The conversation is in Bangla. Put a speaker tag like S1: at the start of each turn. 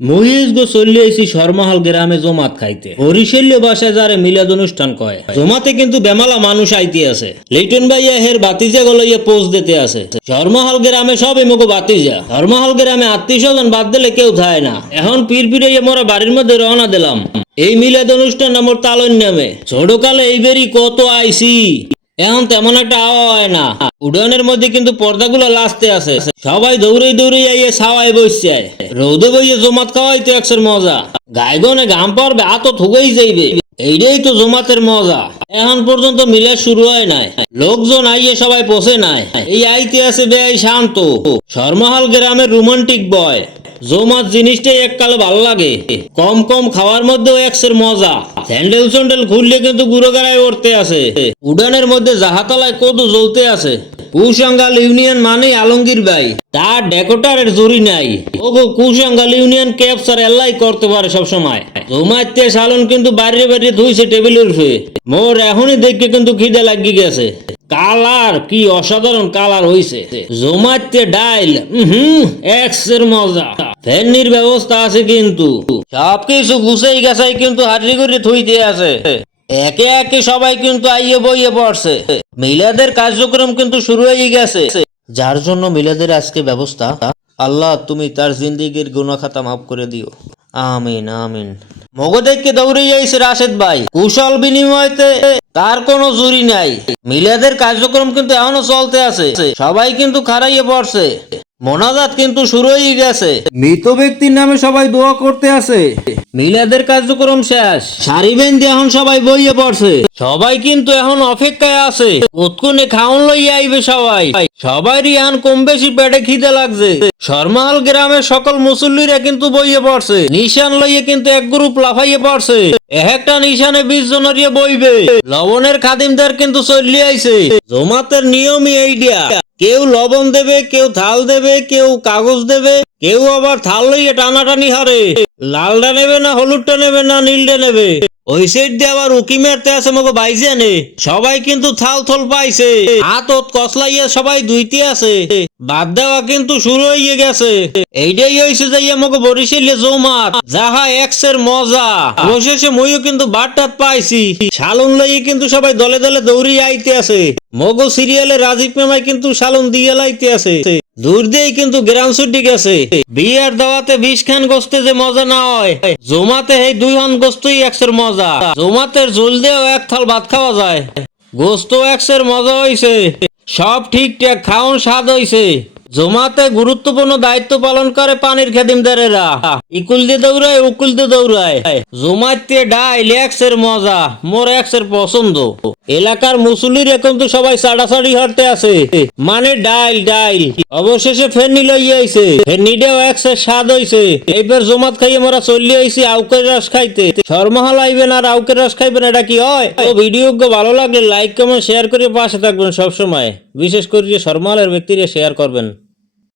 S1: মহিষ গো চল্লি আইসি শর্মাহাল গ্রামে জমাত খাইতে। হরিশল্য বাসায় যারে মিলাদ অনুষ্ঠান কয়। জমাতে কিন্তু বেমালা মানুষ আইতে আছে। লিটন ভাইয়া হের বাতিজা গলো ইয়ে পোজ দিতে আছে। শর্মাহাল গ্রামে সব এমুকো বাতিজা শর্মাহাল গ্রামে আত্মীয় স্বজন বাদ দিলে কেউ থায় না। এখন পীর পিড়ে মোরা বাড়ির মধ্যে রওনা দিলাম। এই মিলাদ অনুষ্ঠান আমার তালন নামে। ছোটকালে এই বেরি কত আইসি এখন তেমন একটা আওয়া হয় না। উডানের মধ্যে কিন্তু পর্দাগুলো লাস্তে আছে। সবাই দৌড়ে দৌড়ে আইয়ে ছাওয়ায় বসছে। রৌদে বইয়ে জমাত খাওয়াই তো একশের মজা। গায়গনে ঘাম পারবে আত থুকেই যাইবে। এইটাই তো জমাতের মজা। এখন পর্যন্ত মিলে শুরু হয় নাই। লোকজন আইয়ে সবাই পোষে নাই। এই আইতে আছে বেআই শান্ত। শর্মাহাল গ্রামের রোমান্টিক বয়। জমাত জিনিসটাই এককালে ভালো লাগে। কম কম খাওয়ার মধ্যেও একসের মজা। স্যান্ডেল স্যান্ডেল খুললে কিন্তু গুঁড়ো গাড়ায় উঠতে আছে উডানের মধ্যে জাহাতলায় কদু জ্বলতে আছে কুশাঙ্গাল ইউনিয়ন মানে আলমগীর ভাই তার ডেকোটারের জুরি নাই। ওগো, কুশাঙ্গাল ইউনিয়ন ক্যাপচার এল্লাই করতে পারে সব সময় জমাইতে সালন কিন্তু বাইরে বাইরে ধুইছে টেবিলের উপরে মোর এখনই দেখে কিন্তু খিদে লাগি গেছে। কালার, কি অসাধারণ কালার হইছে। জমাইতে ডাইল হুম এক্সের মজা। ফ্যানির ব্যবস্থা আছে কিন্তু। সবকিছু গুছাই গেছাই কিন্তু হাড্রি করে থইতে আছে। একে একে সবাই কিন্তু আইয়ে বইয়ে পড়ছে। কার্যক্রম কিন্তু শুরু হয়ে গেছে। যার জন্য মিলাদের আজকে ব্যবস্থা, আল্লাহ তুমি তার জিন্দিগির গুণাখাতা মাফ করে দিও। আমিন আমিন। মগদেরকে দৌড়ে যাইছে রাশেদ ভাই। কুশল বিনিময়তে তার কোনো জুরি নাই। মিলাদের কার্যক্রম কিন্তু এখনও চলতে আছে। সবাই কিন্তু খারাইয়ে পড়ছে। মোনাজাত কিন্তু শুরু হয়ে গেছে। মৃত ব্যক্তির নামে সবাই দোয়া করতে আছে মিলাদের কার্যক্রম শেষ। সারি বেঁধে এখন সবাই বইয়ে পড়ছে। সবাই কিন্তু এখন অপেক্ষায় আছে। উৎকুনে খাওন লইয়া আইবে সবাই। সবারই এখন কম বেশি পেটে খিদে লাগছে। শর্মাহাল গ্রামের সকল মুসল্লিরা কিন্তু বইয়ে পড়ছে। নিশান লইয়ে কিন্তু এক গ্রুপ লাফাইয়ে পড়ছে। একটা নিশানে বিশ জনেরিয়ে বইবে। লবণের খাদিমদার কিন্তু চলিয়ে আইছে। জমাতের নিয়মই এইডিয়া কেউ লবণ দেবে, কেউ থাল দেবে, কেউ কাগজ দেবে, কেউ আবার থাল লইয়ে টানাটানি হারে। লালটা নেবে না হলুদটা নেবে না নীলটা নেবে। ওই সাইড দিয়ে উকি মারতে আছে মগো বাইজানে সবাই কিন্তু থাল থল পাইছে। হাতত কসলাইয়া সবাই ধুইতে আছে বাদ দেওয়া কিন্তু শুরু গেছে। এইটাই হয়েছে মগো বরিশালে যাহা মজা। অবশেষে মইও কিন্তু বাটটাত পাইছি। শালুন লইয়ে কিন্তু সবাই দলে দলে দৌড়িয়ে আইতে আছে মগো সিরিয়ালে রাজীব মেমাই কিন্তু শালুন দিয়ে লাইতে আছে দূর দিয়েই কিন্তু গ্রাম ছুটি গেছে। বিয়ার দাওয়াতে বিশ খান গোস্তে যে মজা না হয়, জমাতে এই দুই খান গোস্তই একশের মজা। জমাতের ঝোল দিয়েও এক থাল ভাত খাওয়া যায়। গোস্ত একশের মজা হইছে। সব ঠিকঠাক, খাওন স্বাদ হইছে। জমাতে গুরুত্বপূর্ণ দায়িত্ব পালন করে পানির খেদিমদারেরা। ইকুল দিয়ে দৌড়ায়, উকুল দিয়ে দৌড়ায়। জমাতে ডাইল এক্সের মজা, মোর এক্সের পছন্দ। এলাকার মুসুলির এখন তো সবাই সাড়াসাড়ি হাঁটতে আছে। মানে ডাইল ডাইল। অবশেষে ফেরনি লইয়া আইছে। ফেরনিটাও এক্সের স্বাদ হইছে। এইবার জমাত খাইয়ে মোরা চলি আইছি আউকের রস খাইতে। শর্মাহাল আইবেন আর আউকের রস খাইবেন এটা কি হয়? ও ভিডিও ভালো লাগলে লাইক কমেন্ট শেয়ার করে পাশে থাকবেন সবসময়। বিশেষ করে যে শর্মাহালের ব্যক্তিরা শেয়ার করবেন।